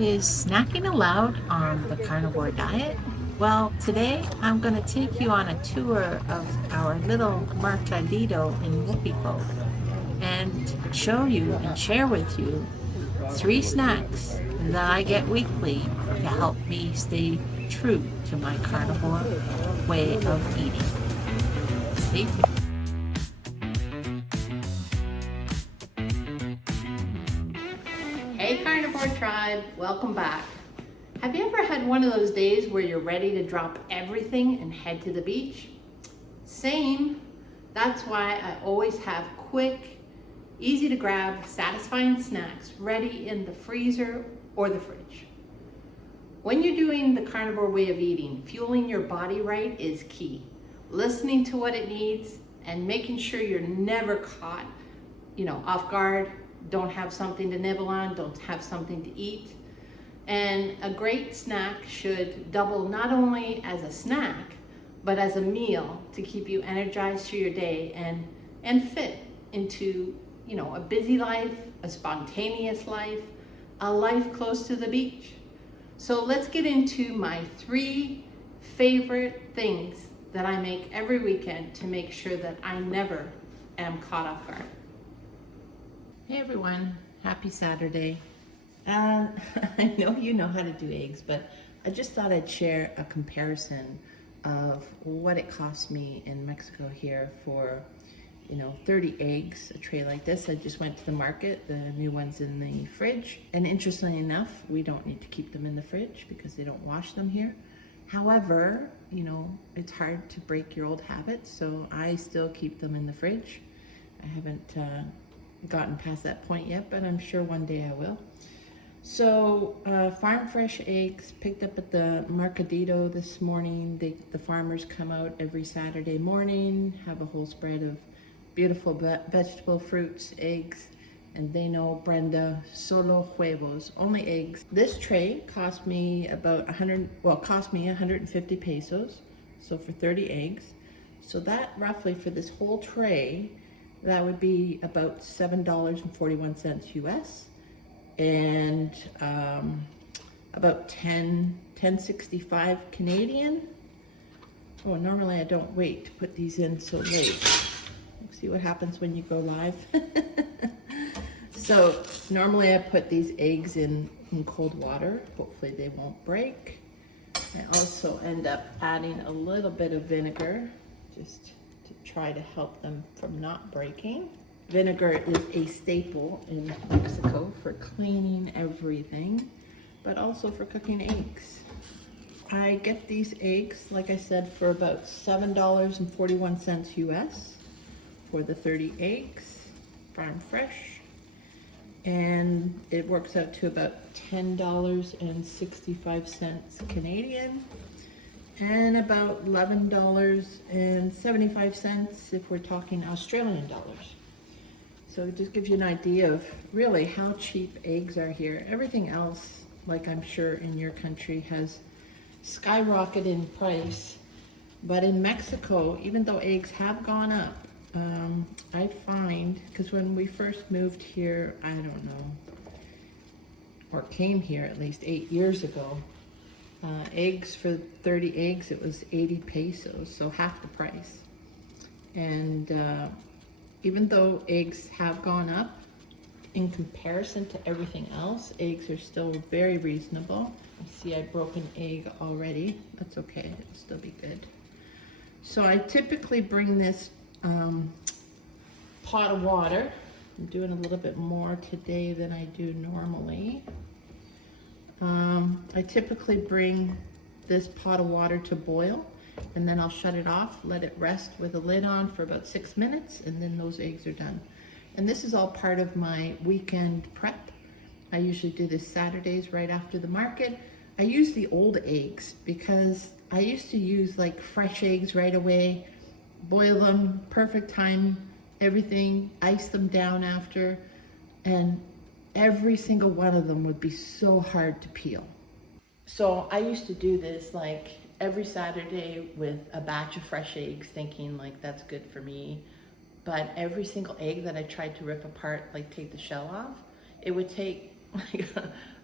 Is snacking allowed on the carnivore diet? Well, today I'm going to take you on a tour of our little mercadito in Mexico and show you and share with you three snacks that I get weekly to help me stay true to my carnivore way of eating. Stay tuned. Hey Carnivore Tribe, welcome back. Have you ever had one of those days where you're ready to drop everything and head to the beach? Same. That's why I always have quick, easy to grab, satisfying snacks ready in the freezer or the fridge. When you're doing the carnivore way of eating, fueling your body right is key. Listening to what it needs and making sure you're never caught, off guard, don't have something to nibble on, don't have something to eat. And a great snack should double not only as a snack, but as a meal to keep you energized through your day and fit into, a busy life, a spontaneous life, a life close to the beach. So let's get into my three favorite things that I make every weekend to make sure that I never am caught off guard. Hey everyone, happy Saturday. I know you know how to do eggs, but I just thought I'd share a comparison of what it cost me in Mexico here for 30 eggs, a tray like this. I just went to the market, the new ones in the fridge. And interestingly enough, we don't need to keep them in the fridge because they don't wash them here. However, it's hard to break your old habits, so I still keep them in the fridge. I haven't gotten past that point yet, but I'm sure one day I will. So farm fresh eggs picked up at the Mercadito this morning. The farmers come out every Saturday morning, have a whole spread of beautiful vegetable, fruits, eggs, and they know Brenda, solo huevos, only eggs. This tray cost me cost me 150 pesos, so for 30 eggs. So that roughly for this whole tray, that would be about $7.41 US, and about 10.65 Canadian. Oh, normally I don't wait to put these in so late. See what happens when you go live. So normally I put these eggs in cold water. Hopefully they won't break. I also end up adding a little bit of vinegar just to try to help them from not breaking. Vinegar is a staple in Mexico for cleaning everything, but also for cooking eggs. I get these eggs, like I said, for about $7.41 US for the 30 eggs, farm fresh, and it works out to about $10.65 Canadian, and about $11.75 if we're talking Australian dollars. So it just gives you an idea of really how cheap eggs are here. Everything else, like I'm sure in your country, has skyrocketed in price. But in Mexico, even though eggs have gone up, I find, because when we first moved here, I don't know, or came here at least 8 years ago, eggs for 30 eggs, it was 80 pesos, so half the price. And even though eggs have gone up, in comparison to everything else, eggs are still very reasonable. I see I broke an egg already. That's okay, it'll still be good. So I typically bring this pot of water. I'm doing a little bit more today than I do normally. I typically bring this pot of water to boil, and then I'll shut it off, let it rest with a lid on for about 6 minutes, and then those eggs are done. And this is all part of my weekend prep. I usually do this Saturdays right after the market. I use the old eggs because I used to use like fresh eggs right away, boil them, perfect time, everything, ice them down after, and every single one of them would be so hard to peel. So I used to do this like every Saturday with a batch of fresh eggs, thinking like that's good for me. But every single egg that I tried to rip apart, like take the shell off, it would take like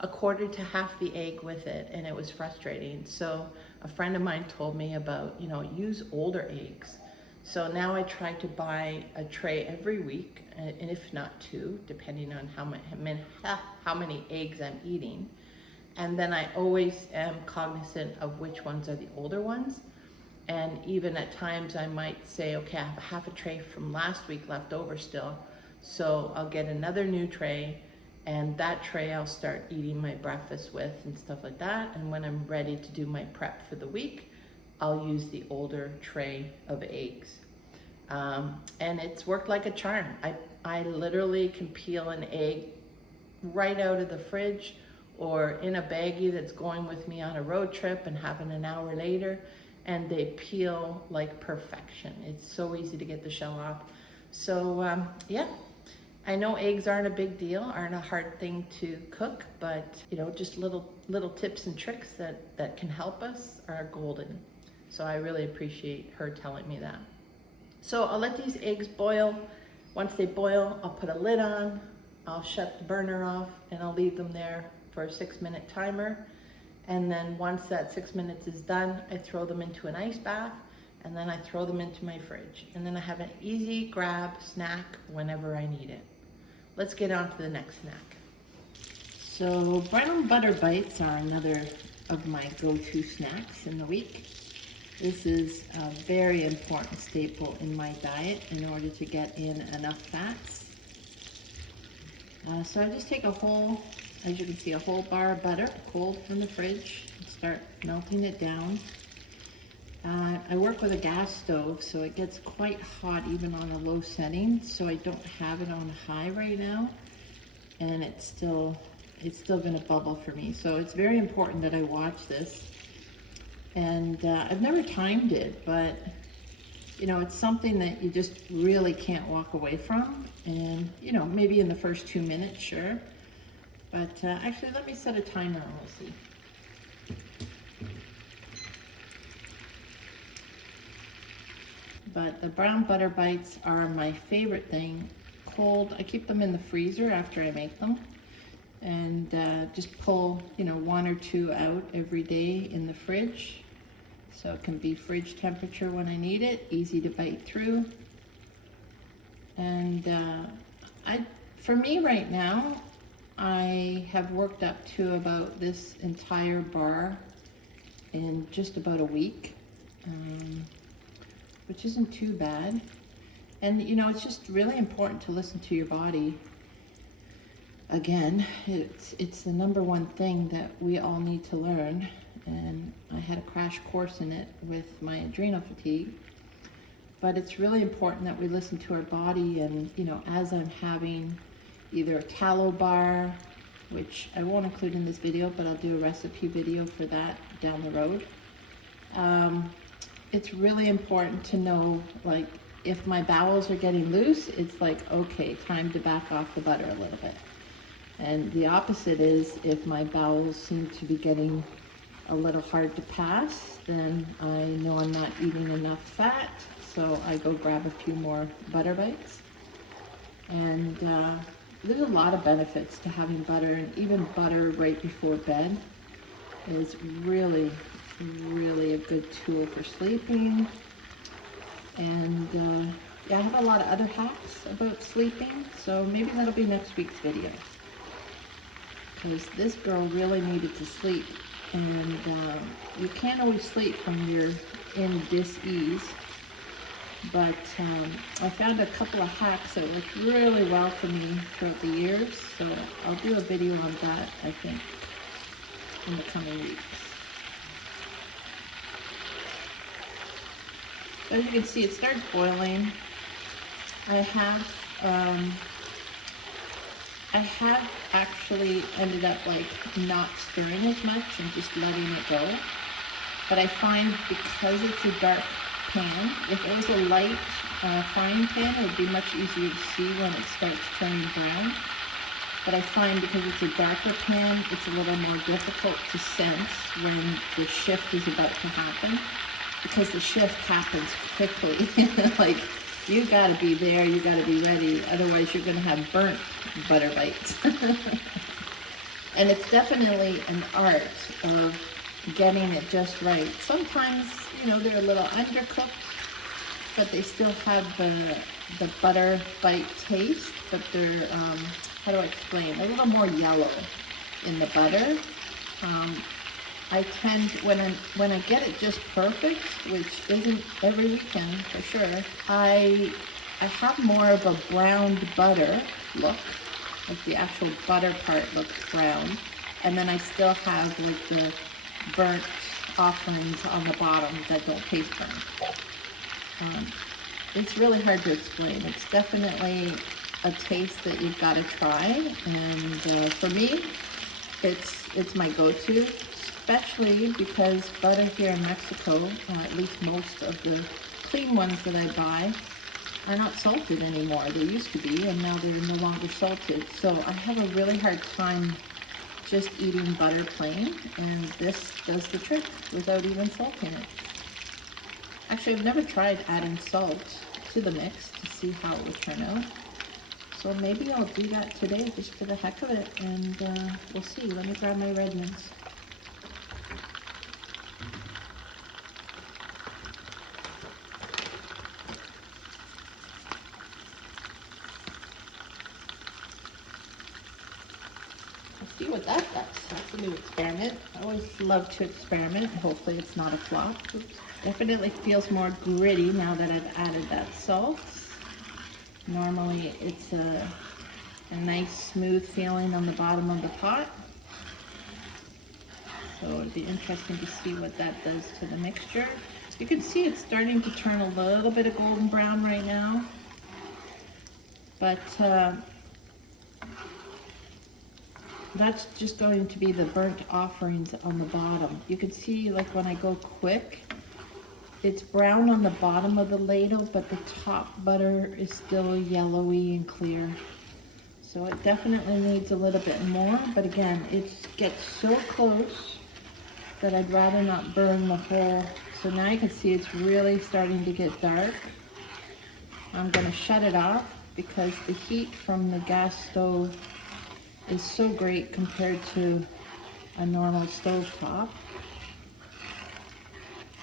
a quarter to half the egg with it, and it was frustrating. So a friend of mine told me about, use older eggs. So now I try to buy a tray every week, and if not two, depending on how many eggs I'm eating. And then I always am cognizant of which ones are the older ones. And even at times I might say, okay, I have half a tray from last week left over still. So I'll get another new tray, and that tray I'll start eating my breakfast with and stuff like that. And when I'm ready to do my prep for the week, I'll use the older tray of eggs. And it's worked like a charm. I literally can peel an egg right out of the fridge or in a baggie that's going with me on a road trip and have it an hour later, and they peel like perfection. It's so easy to get the shell off. So yeah, I know eggs aren't a big deal, aren't a hard thing to cook, but just little tips and tricks that can help us are golden. So I really appreciate her telling me that. So I'll let these eggs boil. Once they boil, I'll put a lid on, I'll shut the burner off, and I'll leave them there for a 6-minute timer. And then once that 6 minutes is done, I throw them into an ice bath, and then I throw them into my fridge. And then I have an easy grab snack whenever I need it. Let's get on to the next snack. So brown butter bites are another of my go-to snacks in the week. This is a very important staple in my diet in order to get in enough fats. So I just take a whole, as you can see, a whole bar of butter, cold from the fridge, and start melting it down. I work with a gas stove, so it gets quite hot even on a low setting, so I don't have it on high right now, and it's still gonna bubble for me. So it's very important that I watch this. And I've never timed it, but it's something that you just really can't walk away from. And maybe in the first 2 minutes, sure. But actually, let me set a timer and we'll see. But the brown butter bites are my favorite thing. Cold, I keep them in the freezer after I make them. And just pull, 1 or 2 out every day in the fridge. So it can be fridge temperature when I need it, easy to bite through. And for me right now, I have worked up to about this entire bar in just about a week, which isn't too bad. And it's just really important to listen to your body. Again, it's the number one thing that we all need to learn. And I had a crash course in it with my adrenal fatigue. But it's really important that we listen to our body. And as I'm having either a tallow bar, which I won't include in this video, but I'll do a recipe video for that down the road. It's really important to know, like, if my bowels are getting loose, it's like, okay, time to back off the butter a little bit. And the opposite is, if my bowels seem to be getting a little hard to pass, then I know I'm not eating enough fat, so I go grab a few more butter bites. And there's a lot of benefits to having butter, and even butter right before bed is really, really a good tool for sleeping. And yeah, I have a lot of other hacks about sleeping, so maybe that'll be next week's video. Because this girl really needed to sleep. And you can't always sleep when you're in dis-ease, but I found a couple of hacks that worked really well for me throughout the years, so I'll do a video on that, I think, in the coming weeks. So as you can see, it starts boiling. I have actually ended up like not stirring as much and just letting it go. But I find, because it's a dark pan, if it was a light frying pan, it would be much easier to see when it starts turning brown. But I find, because it's a darker pan, it's a little more difficult to sense when the shift is about to happen, because the shift happens quickly. Like, you gotta be there, you gotta be ready, otherwise you're gonna have burnt butter bites. And it's definitely an art of getting it just right. Sometimes, you know, they're a little undercooked, but they still have the butter bite taste, but they're, how do I explain, a little more yellow in the butter. I tend, when I get it just perfect, which isn't every weekend for sure, I have more of a browned butter look, like the actual butter part looks brown, and then I still have like the burnt offerings on the bottom that don't taste burnt. It's really hard to explain. It's definitely a taste that you've got to try, and for me, it's my go-to, especially because butter here in Mexico, at least most of the clean ones that I buy, are not salted anymore. They used to be, and now they're no longer salted. So I have a really hard time just eating butter plain, and this does the trick without even salting it. Actually, I've never tried adding salt to the mix to see how it would turn out. So maybe I'll do that today just for the heck of it, and we'll see. Let me grab my red ones. See what that does. That's a new experiment. I always love to experiment. Hopefully it's not a flop. Oops. Definitely feels more gritty now that I've added that salt. Normally it's a nice smooth feeling on the bottom of the pot. So it'd be interesting to see what that does to the mixture. You can see it's starting to turn a little bit of golden brown right now. But that's just going to be the burnt offerings on the bottom. You can see, like when I go quick, it's brown on the bottom of the ladle, but the top butter is still yellowy and clear. So it definitely needs a little bit more, but again, it gets so close that I'd rather not burn the whole. So now you can see it's really starting to get dark. I'm gonna shut it off because the heat from the gas stove is so great compared to a normal stove top,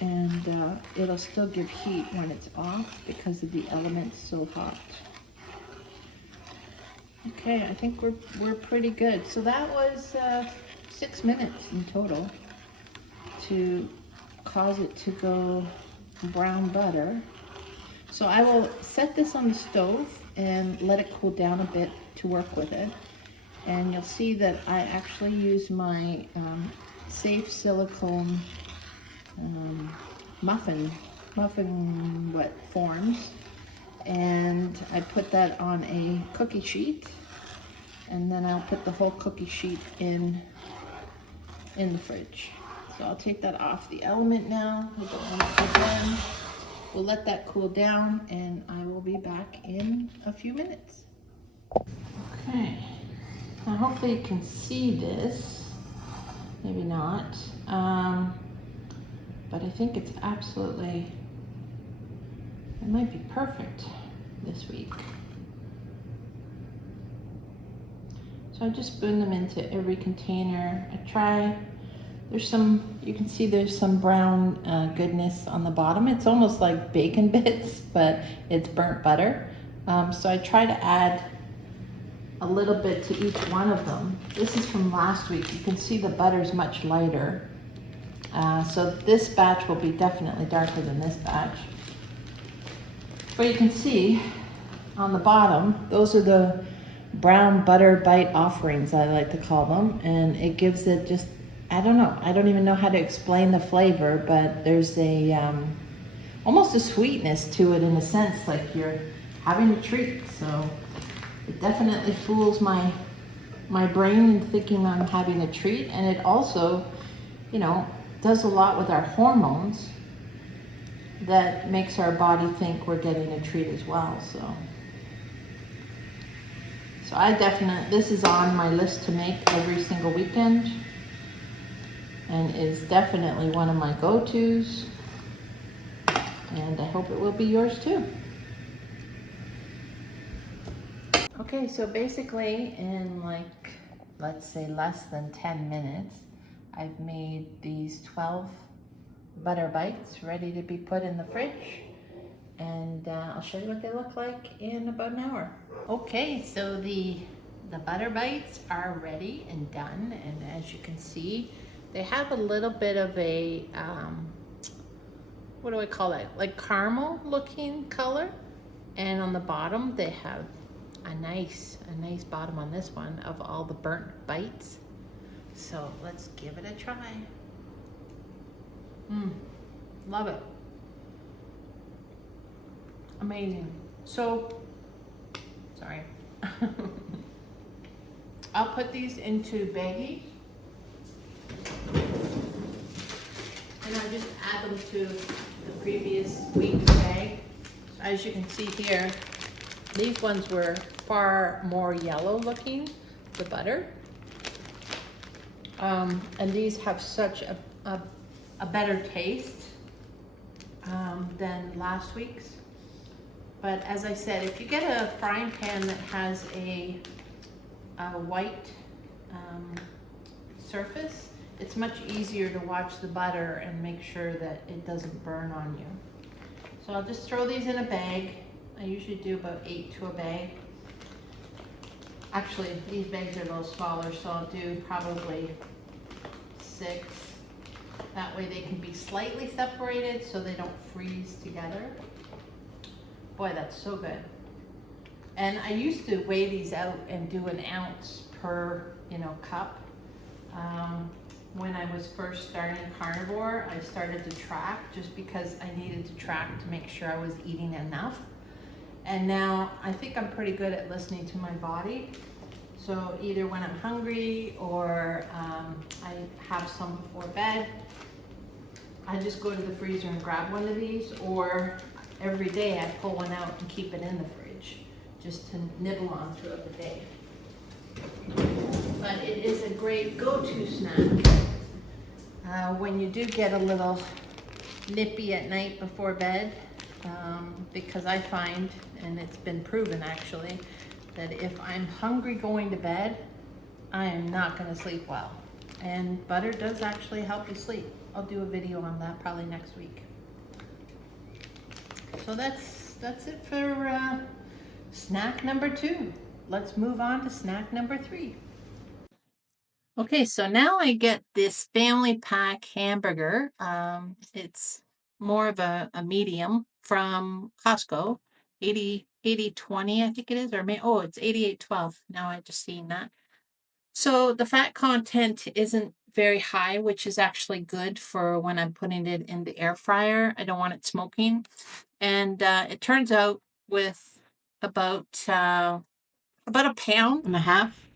and it'll still give heat when it's off because of the elements so hot. Okay, I think we're pretty good. So that was 6 minutes in total to cause it to go brown butter. So I will set this on the stove and let it cool down a bit to work with it. And you'll see that I actually use my safe silicone muffin forms, and I put that on a cookie sheet, and then I'll put the whole cookie sheet in the fridge. So I'll take that off the element now. We don't want it to burn. We'll let that cool down, and I will be back in a few minutes. Okay. Now hopefully you can see this, maybe not, but I think it's absolutely, it might be perfect this week. So I just spoon them into every container. I try, there's some, you can see there's some brown goodness on the bottom. It's almost like bacon bits, but it's burnt butter. So I try to add a little bit to each one of them. This is from last week. You can see the butter's much lighter. So this batch will be definitely darker than this batch. But you can see on the bottom, those are the brown butter bite offerings, I like to call them. And it gives it just, I don't know. I don't even know how to explain the flavor, but there's a, almost a sweetness to it in a sense, like you're having a treat. So it definitely fools my brain into thinking I'm having a treat, and it also, you know, does a lot with our hormones that makes our body think we're getting a treat as well. So I definitely, this is on my list to make every single weekend, and is definitely one of my go-tos, and I hope it will be yours too. Okay, so basically in like let's say less than 10 minutes, I've made these 12 butter bites ready to be put in the fridge. And I'll show you what they look like in about an hour. Okay, so the butter bites are ready and done, and as you can see, they have a little bit of a what do I call that? Like caramel looking color, and on the bottom they have a nice bottom on this one of all the burnt bites. So let's give it a try. Love it. Amazing. So, sorry. I'll put these into baggies, and I just add them to the previous week's bag. As you can see here, these ones were far more yellow looking, the butter. And these have such a better taste than last week's. But as I said, if you get a frying pan that has a white surface, it's much easier to watch the butter and make sure that it doesn't burn on you. So I'll just throw these in a bag. I usually do about 8 to a bag. Actually, these bags are a little smaller, so I'll do probably 6. That way they can be slightly separated so they don't freeze together. Boy, that's so good. And I used to weigh these out and do an ounce per, cup. When I was first starting carnivore, I started to track just because I needed to track to make sure I was eating enough. And now I think I'm pretty good at listening to my body. So either when I'm hungry or I have some before bed, I just go to the freezer and grab one of these, or every day I pull one out and keep it in the fridge just to nibble on throughout the day. But it is a great go-to snack when you do get a little nippy at night before bed, because I find, and it's been proven actually, that if I'm hungry going to bed, I am not going to sleep well. And butter does actually help you sleep. I'll do a video on that probably next week. So that's it for snack number 2. Let's move on to snack number 3. Okay, so now I get this family pack hamburger. It's more of a medium from Costco, 80-20 I think it is, or it's 88-12. Now I just seen that. So the fat content isn't very high, which is actually good for when I'm putting it in the air fryer. I don't want it smoking. And it turns out with about a pound and a half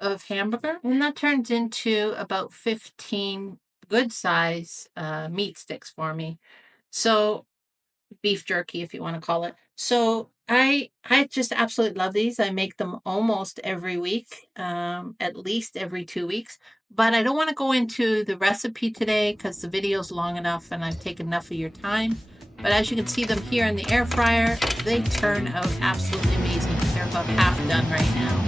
of hamburger, and that turns into about 15 good size meat sticks for me. So beef jerky, if you want to call it. So I just absolutely love these. I make them almost every week, at least every 2 weeks. But I don't want to go into the recipe today because the video's long enough and I've taken enough of your time. But as you can see them here in the air fryer, they turn out absolutely amazing. They're about half done right now.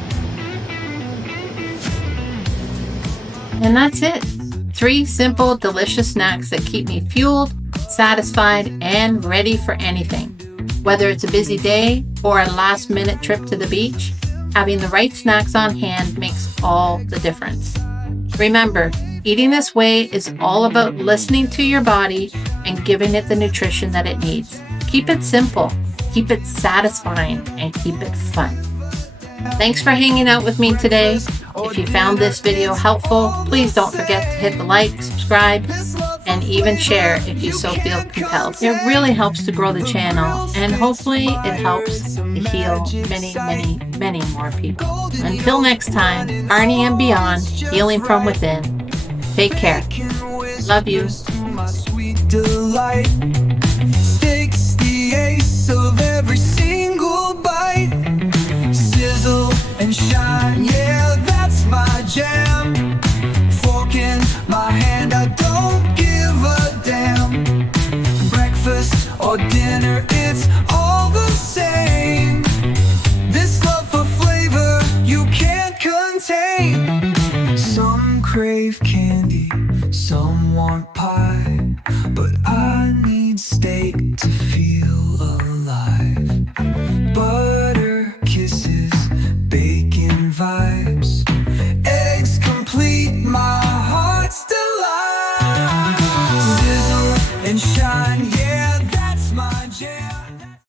And that's it. 3 simple, delicious snacks that keep me fueled, satisfied, and ready for anything. Whether it's a busy day or a last-minute trip to the beach, having the right snacks on hand makes all the difference. Remember, eating this way is all about listening to your body and giving it the nutrition that it needs. Keep it simple, keep it satisfying, and keep it fun. Thanks for hanging out with me today. If you found this video helpful, please don't forget to hit the like, subscribe, and even share if you so feel compelled. It really helps to grow the channel, and hopefully it helps to heal many, many, many more people. Until next time, Arnie and beyond, healing from within. Take care. Love you. Takes the ace of every single bite. Sizzle and shine, yeah, that's my jam. Fork in my hand, I don't give a damn. Breakfast or dinner, it's all the same. This love for flavor you can't contain. candy, some want pie, but I need steak to feel alive. Butter kisses, bacon vibes, eggs complete my heart's delight. Sizzle and shine.